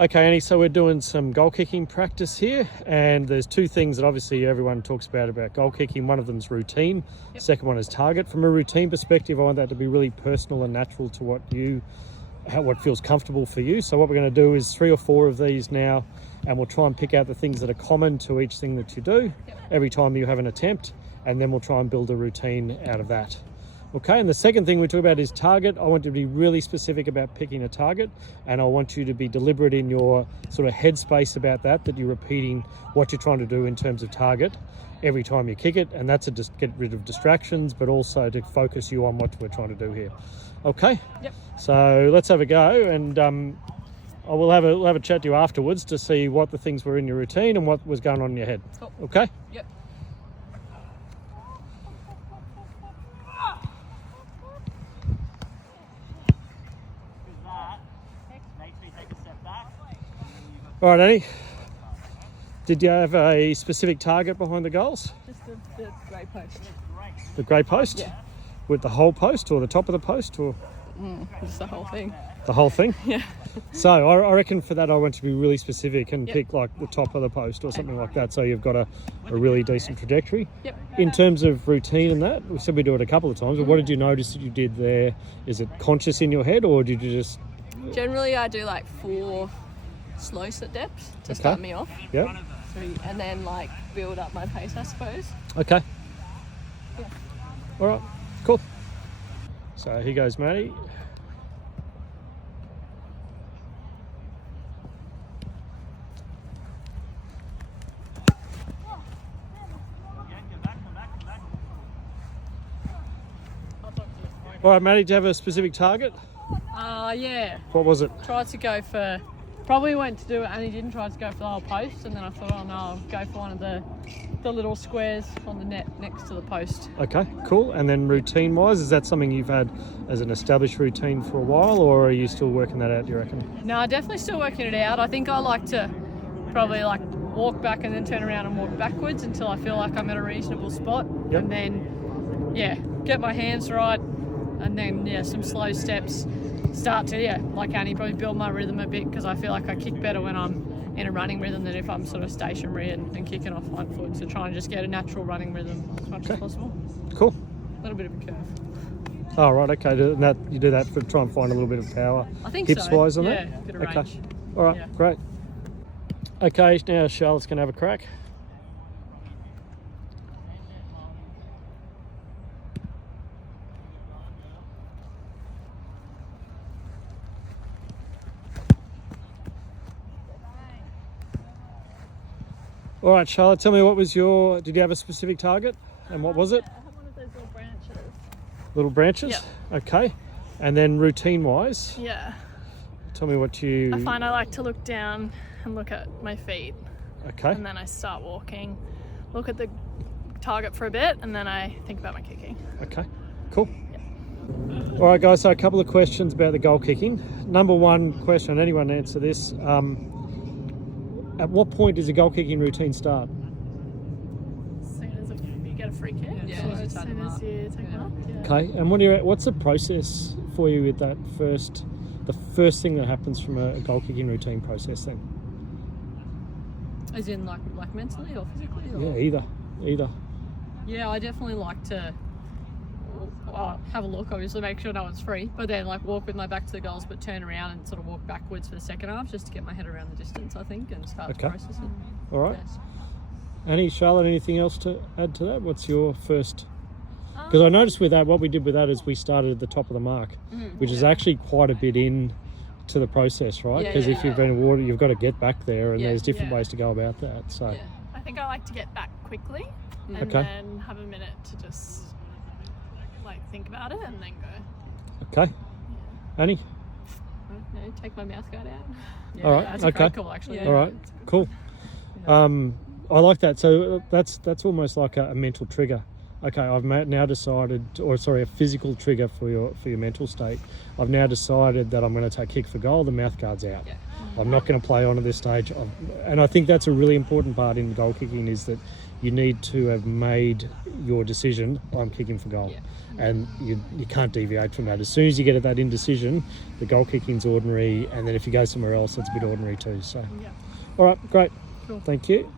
Okay, Annie, so we're doing some goal kicking practice here, and there's two things that obviously everyone talks about goal kicking. One of them is routine. Yep. Second one is target. From a routine perspective, I want that to be really personal and natural to what feels comfortable for you. So what we're going to do is 3 or 4 of these now, and we'll try and pick out the things that are common to each thing that you do every time you have an attempt, and then we'll try and build a routine out of that. Okay, and the second thing we talk about is target. I want you to be really specific about picking a target, and I want you to be deliberate in your sort of headspace about that you're repeating what you're trying to do in terms of target every time you kick it, and that's to just get rid of distractions, but also to focus you on what we're trying to do here. Okay? Yep. So let's have a go, and I will have a chat to you afterwards to see what the things were in your routine and what was going on in your head. Cool. Okay? Yep. All right, Annie. Did you have a specific target behind the goals? Just the grey post. The grey post? Yeah. With the whole post or the top of the post or Just the whole thing. the whole thing? Yeah. So I reckon for that I want to be really specific and pick like the top of the post or something like that, so you've got a really decent trajectory. Yep. In terms of routine and that, we said we do it a couple of times, but what did you notice that you did there? Is it conscious in your head, or did you just... Generally, I do like 4 slow steps to start me off. Yeah. 3, and then like build up my pace, I suppose. Okay. Yeah. All right. Cool. So here goes Maddie. All right, Maddie, do you have a specific target? Yeah. What was it? Tried to go for, probably went to do it and he didn't try to go for the whole post, and then I thought, oh no, I'll go for one of the little squares on the net next to the post. Okay, cool. And then routine-wise, is that something you've had as an established routine for a while, or are you still working that out, do you reckon? No, definitely still working it out. I think I like to probably like walk back and then turn around and walk backwards until I feel like I'm at a reasonable spot. Yep. And then, get my hands right, and then, some slow steps. Start to, like Annie, probably build my rhythm a bit, because I feel like I kick better when I'm in a running rhythm than if I'm sort of stationary and kicking off one foot. So try and just get a natural running rhythm as much as possible. Cool. A little bit of a curve. Oh, right, okay. You do that for try and find a little bit of power. I think hips-wise so. on Yeah, that? bit of Okay. range. All right, Yeah. great. Okay, now Charlotte's going to have a crack. All right, Charlotte, tell me did you have a specific target, and what was it? I have one of those little branches. Little branches? Yeah. Okay. And then routine-wise, Yeah. tell me what you... I find I like to look down and look at my feet, Okay. and then I start walking, look at the target for a bit, and then I think about my kicking. Okay, cool. All right, guys, so a couple of questions about the goal kicking. Number one question, and anyone answer this, at what point does a goal kicking routine start? As soon as you get a free kick, or as soon as you take them up. Yeah. Okay, and what's the process for you with the first thing that happens from a goal kicking routine process then? As in like mentally or physically? Or? Yeah, either. Yeah, I definitely like to have a look, obviously, make sure no one's free, but then like walk with my back to the goals, but turn around and sort of walk backwards for the second half, just to get my head around the distance, I think, and start to process it. All right. Yes. Annie, Charlotte, anything else to add to that? What's your first? Because I noticed with that, what we did with that is we started at the top of the mark, which is actually quite a bit in to the process, right? Because if you've been in water, you've got to get back there, and there's different ways to go about that. So I think I like to get back quickly and Okay. then have a minute to just like think about it and then go. Okay. Annie? No, take my mouth guard out. Yeah, All right, that's okay. quite cool, actually. All right, cool. I like that. So that's almost like a mental trigger. Okay, I've now decided, a physical trigger for your mental state. I've now decided that I'm going to take kick for goal. The mouth guard's out. I'm not going to play on at this stage. And I think that's a really important part in goal kicking, is that you need to have made your decision, I'm kicking for goal. Yeah. And you can't deviate from that. As soon as you get at that indecision, the goal kicking's ordinary, and then if you go somewhere else, it's a bit ordinary too. So, Yeah. all right, great. Cool. Thank you.